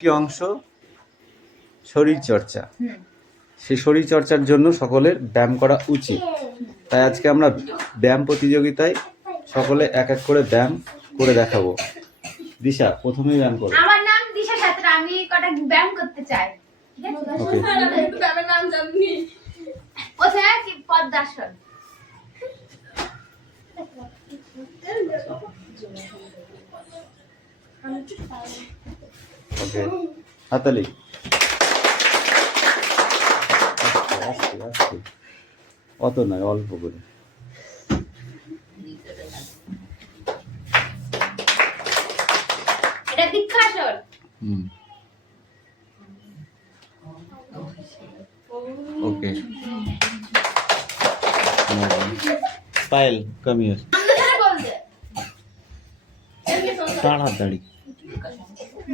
একটি অংশ শরীর চর্চা। সেই শরীর চর্চার জন্য সকলের ব্যায়াম করা উচিত। তাই আজকে আমরা ব্যায়াম প্রতিযোগিতায় সকলে এক এক করে ব্যায়াম করে দেখাবো। দিশা প্রথমেই ব্যায়াম করো। আমার নাম দিশা ছাত্রা, আমি কটা ব্যায়াম করতে চাই। ওকে। ব্যায়ামের নাম জানি। প্রথমে কি পদ্মাসন। ওকে, হাতালি। অত নয়, অল্প করে। এটা বৃক্ষাসন। ওকে, পায়েল কাম হিয়ার। তাড়াতাড়ি।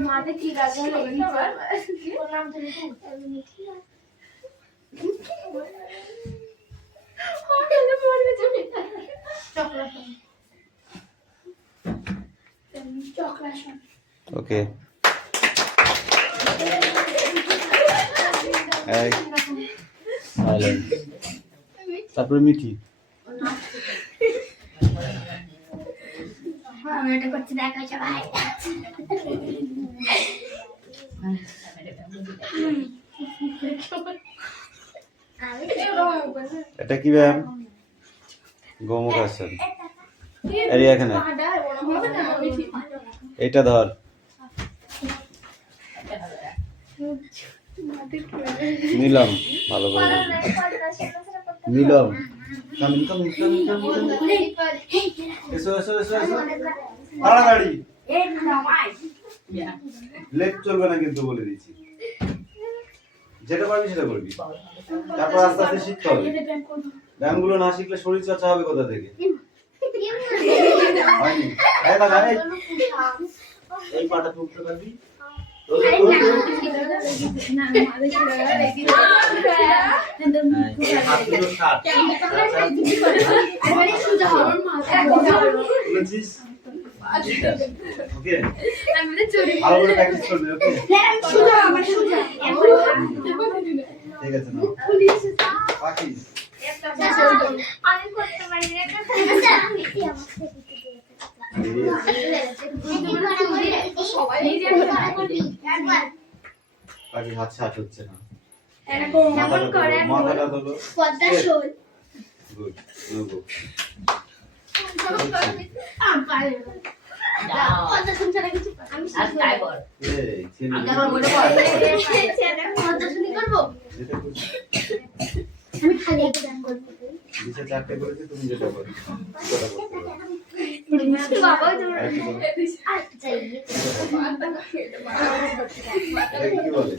মাঝে কি রাজা টিচার ওর নাম তো লিখো। ওখানে পড়বে তুমি। চক্রাসন। চক্রাসন। ওকে। এই সাইলেন্ট। তারপরে মিঠি। আমি এটা করতে দেখা সবাই। এটা কি ব্যায়াম? গোমুখাসন। এই এখানে এটা ধর। নিলাম ভালো করে নিলাম। এসো এসো এসো এসো, তাড়াতাড়ি। লেট চলবে না কিন্তু, বলে দিচ্ছি। যেটা পারবি সেটা করবি, তারপর আস্তে আস্তে শিখতে হবে। ব্যায়ামগুলো না শিখলে শরীর চর্চা হবে কোথা থেকে? হয়নি। এই পাটা তুলতে পারবি? ওকে, ভালো করে প্র্যাকটিস করবি। ওকে, ঠিক আছে। না পাখি আমি করতে পারি না। পাখি হাত ছাট হচ্ছে না। মাথাটা তোলো। পদ্মাসন। গুড, নো গো। পদ্মাসন ছাড়া কিছু আমি তাই বল। এই ছেলে আমি আবার বলে বল। পদ্মাসনই করব। আমি খালি একটা গান করব। দিশা চারটে করেছে, তুমি যেটা করো সেটা করতে পারো। বাবা তুমি এটা কি বলে?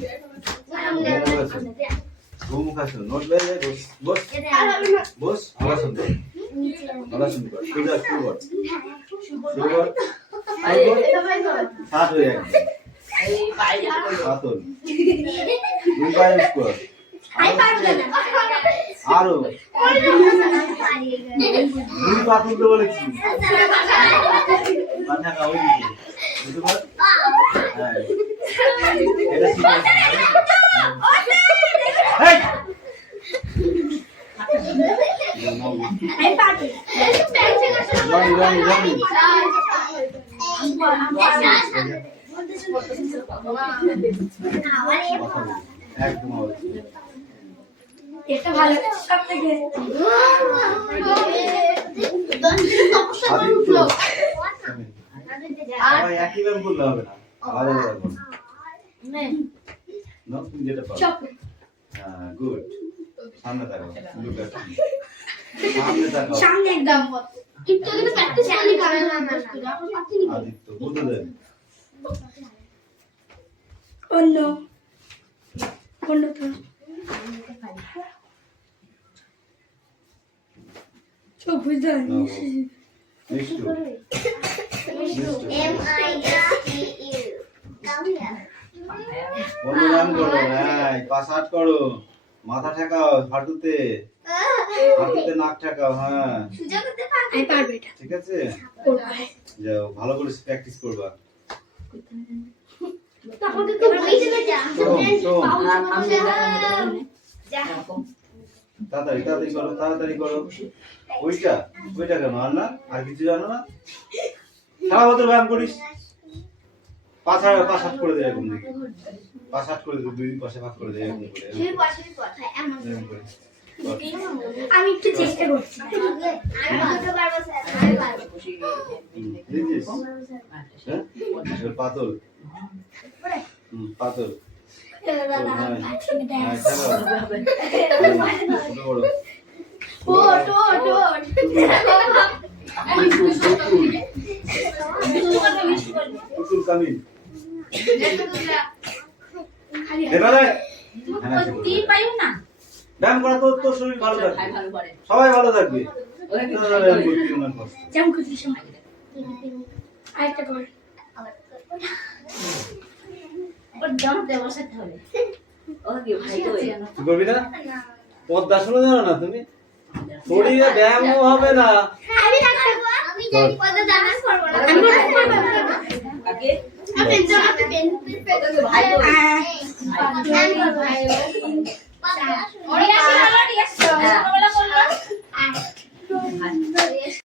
গোমুখাসন। নোট বের হয়ে বস বস বস। আলাসন কর, আলাসন কর। সোজা শুরু কর, শুরু কর। সাত হয়ে একদম পাতল। দুই পায়ে উঠ কর। আরো দুই পা তুলতে বলেছি। মাথা ওই দিকে বুঝতে পার। হ্যাঁ, এটা শিখেছি। এই জনি জনি জনি একদম এটা ভালো সব থেকে একই ব্যায়াম করলে হবে না, আলাদা আলাদা করো। না, তুমি যেটা পারো। হ্যাঁ, গুড। সামনে তাকাও, লুক অ্যাট মি। সামনে তাকাও। সামনে একদম একটু কিন্তু প্র্যাকটিস করলে কারণ না না এখন পাচ্ছি না। আদিত্য বলতে দেন। অন্য অন্য তো চোখ বুঝতে মিষ্টু অন্য নাম করো। হ্যাঁ, পাশ হাত করো, মাথা ঠেকাও হাঁটুতে, হাঁটুতে নাক ঠেকাও। হ্যাঁ, ঠিক আছে। যাও, ভালো করে প্র্যাকটিস করবা। তাহলে তো বইতে না যা যা তাড়াতাড়ি তাড়াতাড়ি করো, তাড়াতাড়ি করো। ওইটা ওইটা কেন আর না? আর কিছু জানো না? সারা বছর ব্যায়াম করিস? পাঁচ হাত করে দেয় এখন দেখি। 5 হাত করে দে, 2 পাশে ভাগ করে দেয় এখন করে। সেই পাশের কথা এমন এরকম করে। আমি একটু চেষ্টা করছি আমি করতে পারবো স্যার আমি পারবো বুঝছিস? হ্যাঁ? এবার পাতল। পাতল। দাদা হ্যাঁ, দেখ ছাড়ো। ছোট বড়। ওট ওট ওট পুতুল কামিন। খালি এবারে তিন পাইও না ব্যায়াম করা তোর শরীর ভালো থাকবে, খাই ভালো করে সবাই ভালো থাকবে। ওরা কি না, ব্যায়াম করতে কোনো কষ্ট। জাম খুশি সময় আরেকটা কর ওর জামাতে বসাতে হবে ওরা কি ভাই তো কি করবি না? পদ্মাসনও জানো না তুমি? শরীরে ব্যায়ামও হবে না। আমি রাখবো আমি জানি কত জানা করব না আমি করব কাকে আপনি জামাতে পেন ভাই তো ভাই